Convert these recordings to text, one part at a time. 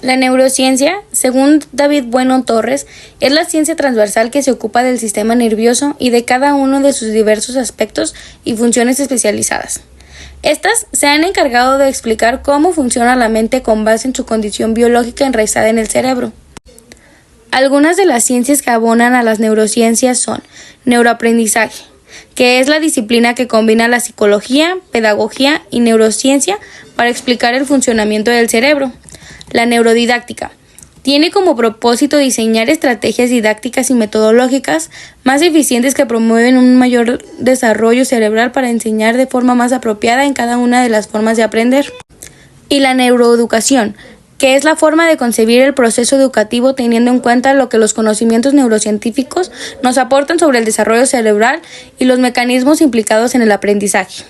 La neurociencia, según David Bueno Torres, es la ciencia transversal que se ocupa del sistema nervioso y de cada uno de sus diversos aspectos y funciones especializadas. Estas se han encargado de explicar cómo funciona la mente con base en su condición biológica enraizada en el cerebro. Algunas de las ciencias que abonan a las neurociencias son neuroaprendizaje, que es la disciplina que combina la psicología, pedagogía y neurociencia para explicar el funcionamiento del cerebro. La neurodidáctica tiene como propósito diseñar estrategias didácticas y metodológicas más eficientes que promueven un mayor desarrollo cerebral para enseñar de forma más apropiada en cada una de las formas de aprender. Y la neuroeducación, que es la forma de concebir el proceso educativo teniendo en cuenta lo que los conocimientos neurocientíficos nos aportan sobre el desarrollo cerebral y los mecanismos implicados en el aprendizaje.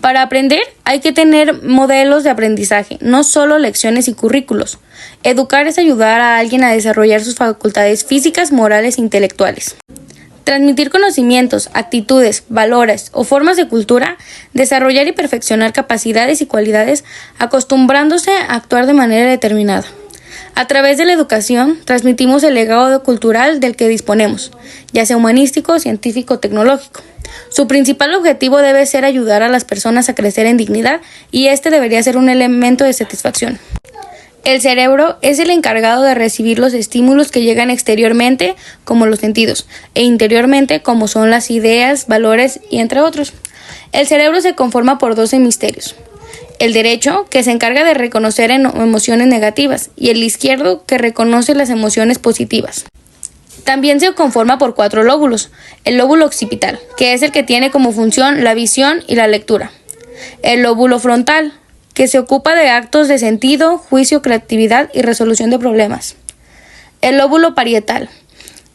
Para aprender hay que tener modelos de aprendizaje, no solo lecciones y currículos. Educar es ayudar a alguien a desarrollar sus facultades físicas, morales e intelectuales. Transmitir conocimientos, actitudes, valores o formas de cultura, desarrollar y perfeccionar capacidades y cualidades, acostumbrándose a actuar de manera determinada. A través de la educación, transmitimos el legado cultural del que disponemos, ya sea humanístico, científico o tecnológico. Su principal objetivo debe ser ayudar a las personas a crecer en dignidad y este debería ser un elemento de satisfacción. El cerebro es el encargado de recibir los estímulos que llegan exteriormente, como los sentidos, e interiormente, como son las ideas, valores y entre otros. El cerebro se conforma por dos hemisferios. El derecho, que se encarga de reconocer emociones negativas, y el izquierdo, que reconoce las emociones positivas. También se conforma por 4 lóbulos. El lóbulo occipital, que es el que tiene como función la visión y la lectura. El lóbulo frontal, que se ocupa de actos de sentido, juicio, creatividad y resolución de problemas. El lóbulo parietal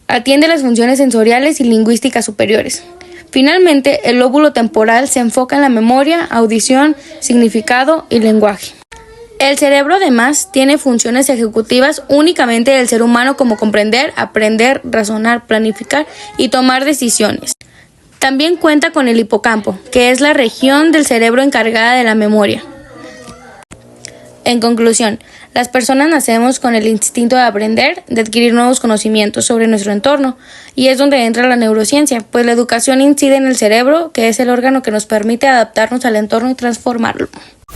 atiende las funciones sensoriales y lingüísticas superiores. Finalmente, el lóbulo temporal se enfoca en la memoria, audición, significado y lenguaje. El cerebro, además, tiene funciones ejecutivas únicamente del ser humano como comprender, aprender, razonar, planificar y tomar decisiones. También cuenta con el hipocampo, que es la región del cerebro encargada de la memoria. En conclusión, las personas nacemos con el instinto de aprender, de adquirir nuevos conocimientos sobre nuestro entorno, y es donde entra la neurociencia, pues la educación incide en el cerebro, que es el órgano que nos permite adaptarnos al entorno y transformarlo.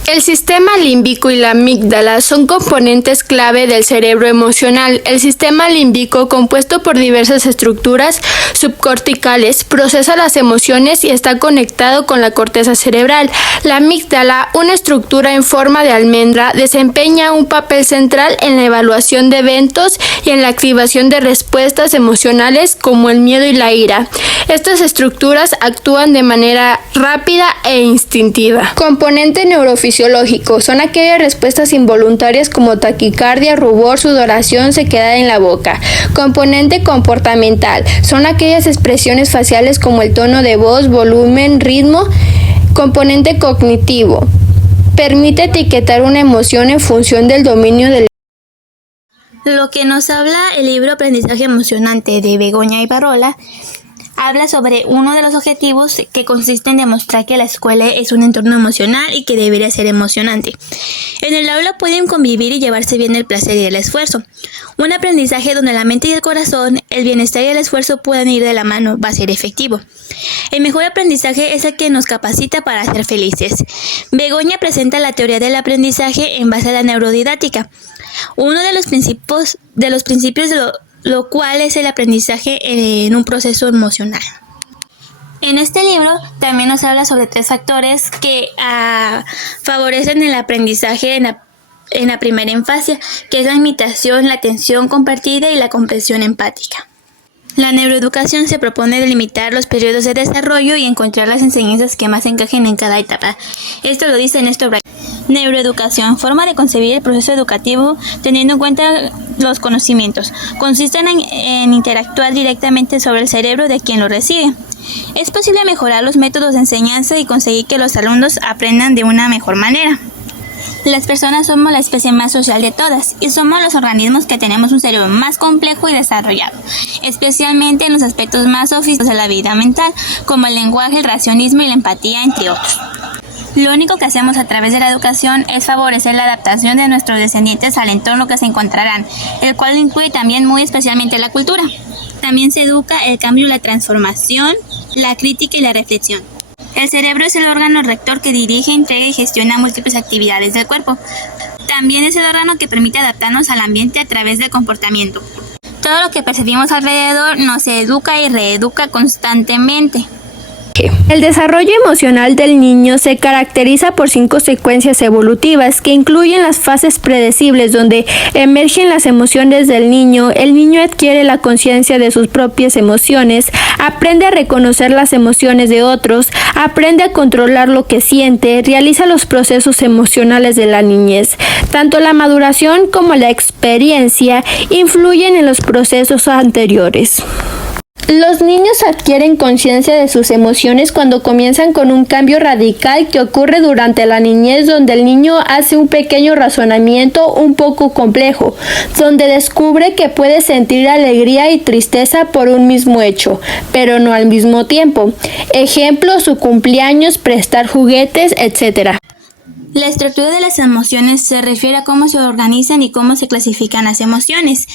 El sistema límbico y la amígdala son componentes clave del cerebro emocional. El sistema límbico, compuesto por diversas estructuras subcorticales, procesa las emociones y está conectado con la corteza cerebral. La amígdala, una estructura en forma de almendra, desempeña un papel central en la evaluación de eventos y en la activación de respuestas emocionales como el miedo y la ira. Estas estructuras actúan de manera rápida e instintiva. Componente neurofisiológico son aquellas respuestas involuntarias como taquicardia, rubor, sudoración, sequedad en la boca. Componente comportamental son aquellas expresiones faciales como el tono de voz, volumen, ritmo. Componente cognitivo permite etiquetar una emoción en función del dominio del. Lo que nos habla el libro Aprendizaje Emocionante de Begoña Ibarrola habla sobre uno de los objetivos que consiste en demostrar que la escuela es un entorno emocional y que debería ser emocionante. En el aula pueden convivir y llevarse bien el placer y el esfuerzo. Un aprendizaje donde la mente y el corazón, el bienestar y el esfuerzo puedan ir de la mano va a ser efectivo. El mejor aprendizaje es el que nos capacita para ser felices. Begoña presenta la teoría del aprendizaje en base a la neurodidáctica. Uno de los principios de lo cual es el aprendizaje en un proceso emocional. En este libro también nos habla sobre 3 factores que favorecen el aprendizaje en la primera infancia, que es la imitación, la atención compartida y la comprensión empática. La neuroeducación se propone delimitar los periodos de desarrollo y encontrar las enseñanzas que más encajen en cada etapa. Esto lo dice Néstor Bryan. Neuroeducación, forma de concebir el proceso educativo teniendo en cuenta los conocimientos. Consisten en interactuar directamente sobre el cerebro de quien lo recibe. Es posible mejorar los métodos de enseñanza y conseguir que los alumnos aprendan de una mejor manera. Las personas somos la especie más social de todas y somos los organismos que tenemos un cerebro más complejo y desarrollado, especialmente en los aspectos más sofisticados de la vida mental, como el lenguaje, el racionalismo y la empatía, entre otros. Lo único que hacemos a través de la educación es favorecer la adaptación de nuestros descendientes al entorno que se encontrarán, el cual incluye también muy especialmente la cultura. También se educa el cambio y la transformación, la crítica y la reflexión. El cerebro es el órgano rector que dirige, entrega y gestiona múltiples actividades del cuerpo. También es el órgano que permite adaptarnos al ambiente a través del comportamiento. Todo lo que percibimos alrededor nos educa y reeduca constantemente. El desarrollo emocional del niño se caracteriza por 5 secuencias evolutivas que incluyen las fases predecibles donde emergen las emociones del niño. El niño adquiere la conciencia de sus propias emociones, aprende a reconocer las emociones de otros, aprende a controlar lo que siente, realiza los procesos emocionales de la niñez. Tanto la maduración como la experiencia influyen en los procesos anteriores. Los niños adquieren conciencia de sus emociones cuando comienzan con un cambio radical que ocurre durante la niñez, donde el niño hace un pequeño razonamiento un poco complejo, donde descubre que puede sentir alegría y tristeza por un mismo hecho, pero no al mismo tiempo. Ejemplo, su cumpleaños, prestar juguetes, etc. La estructura de las emociones se refiere a cómo se organizan y cómo se clasifican las emociones.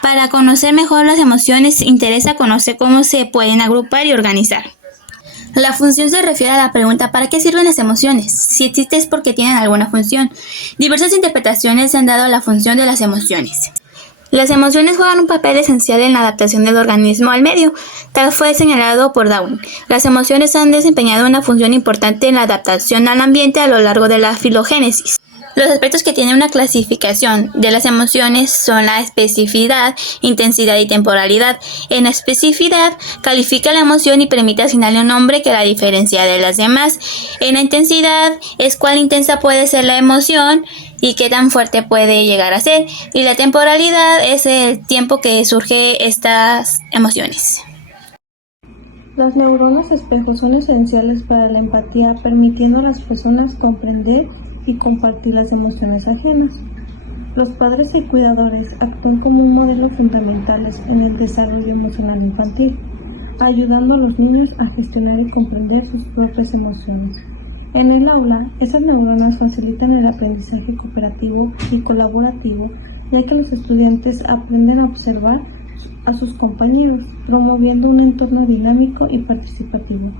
Para conocer mejor las emociones, interesa conocer cómo se pueden agrupar y organizar. La función se refiere a la pregunta ¿para qué sirven las emociones? Si existe es porque tienen alguna función. Diversas interpretaciones se han dado a la función de las emociones. Las emociones juegan un papel esencial en la adaptación del organismo al medio, tal fue señalado por Darwin. Las emociones han desempeñado una función importante en la adaptación al ambiente a lo largo de la filogénesis. Los aspectos que tiene una clasificación de las emociones son la especificidad, intensidad y temporalidad. En la especificidad, califica la emoción y permite asignarle un nombre que la diferencia de las demás. En la intensidad, es cuán intensa puede ser la emoción y qué tan fuerte puede llegar a ser. Y la temporalidad es el tiempo que surge estas emociones. Las neuronas espejo son esenciales para la empatía, permitiendo a las personas comprender y compartir las emociones ajenas. Los padres y cuidadores actúan como un modelo fundamentales en el desarrollo emocional infantil, ayudando a los niños a gestionar y comprender sus propias emociones. En el aula, esas neuronas facilitan el aprendizaje cooperativo y colaborativo, ya que los estudiantes aprenden a observar a sus compañeros, promoviendo un entorno dinámico y participativo.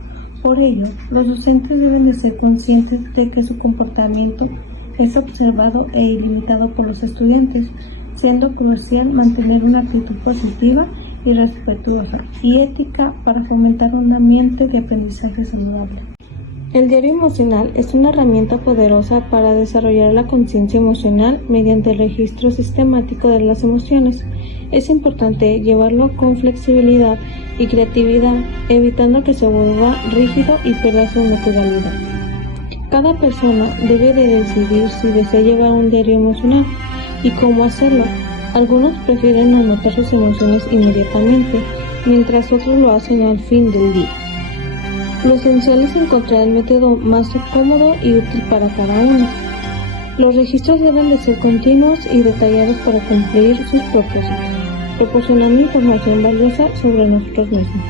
Por ello, los docentes deben de ser conscientes de que su comportamiento es observado e ilimitado por los estudiantes, siendo crucial mantener una actitud positiva y respetuosa y ética para fomentar un ambiente de aprendizaje saludable. El diario emocional es una herramienta poderosa para desarrollar la conciencia emocional mediante el registro sistemático de las emociones. Es importante llevarlo con flexibilidad y creatividad, evitando que se vuelva rígido y pierda su naturalidad. Cada persona debe de decidir si desea llevar un diario emocional y cómo hacerlo. Algunos prefieren anotar sus emociones inmediatamente, mientras otros lo hacen al fin del día. Lo esencial es encontrar el método más cómodo y útil para cada uno. Los registros deben de ser continuos y detallados para cumplir sus propósitos, proporcionando información valiosa sobre nosotros mismos.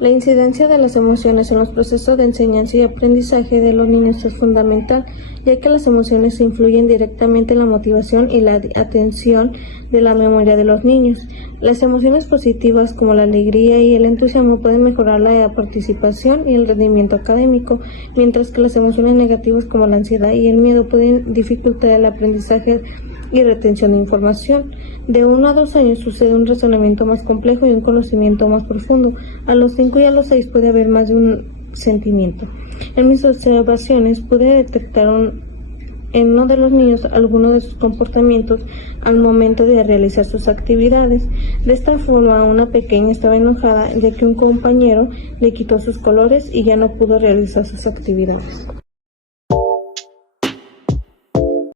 La incidencia de las emociones en los procesos de enseñanza y aprendizaje de los niños es fundamental, ya que las emociones influyen directamente en la motivación y la atención de la memoria de los niños. Las emociones positivas como la alegría y el entusiasmo pueden mejorar la participación y el rendimiento académico, mientras que las emociones negativas como la ansiedad y el miedo pueden dificultar el aprendizaje y retención de información. De 1 a 2 años sucede un razonamiento más complejo y un conocimiento más profundo. A los 5 y a los 6 puede haber más de un sentimiento. En mis observaciones pude detectar en uno de los niños algunos de sus comportamientos al momento de realizar sus actividades. De esta forma, una pequeña estaba enojada ya que un compañero le quitó sus colores y ya no pudo realizar sus actividades.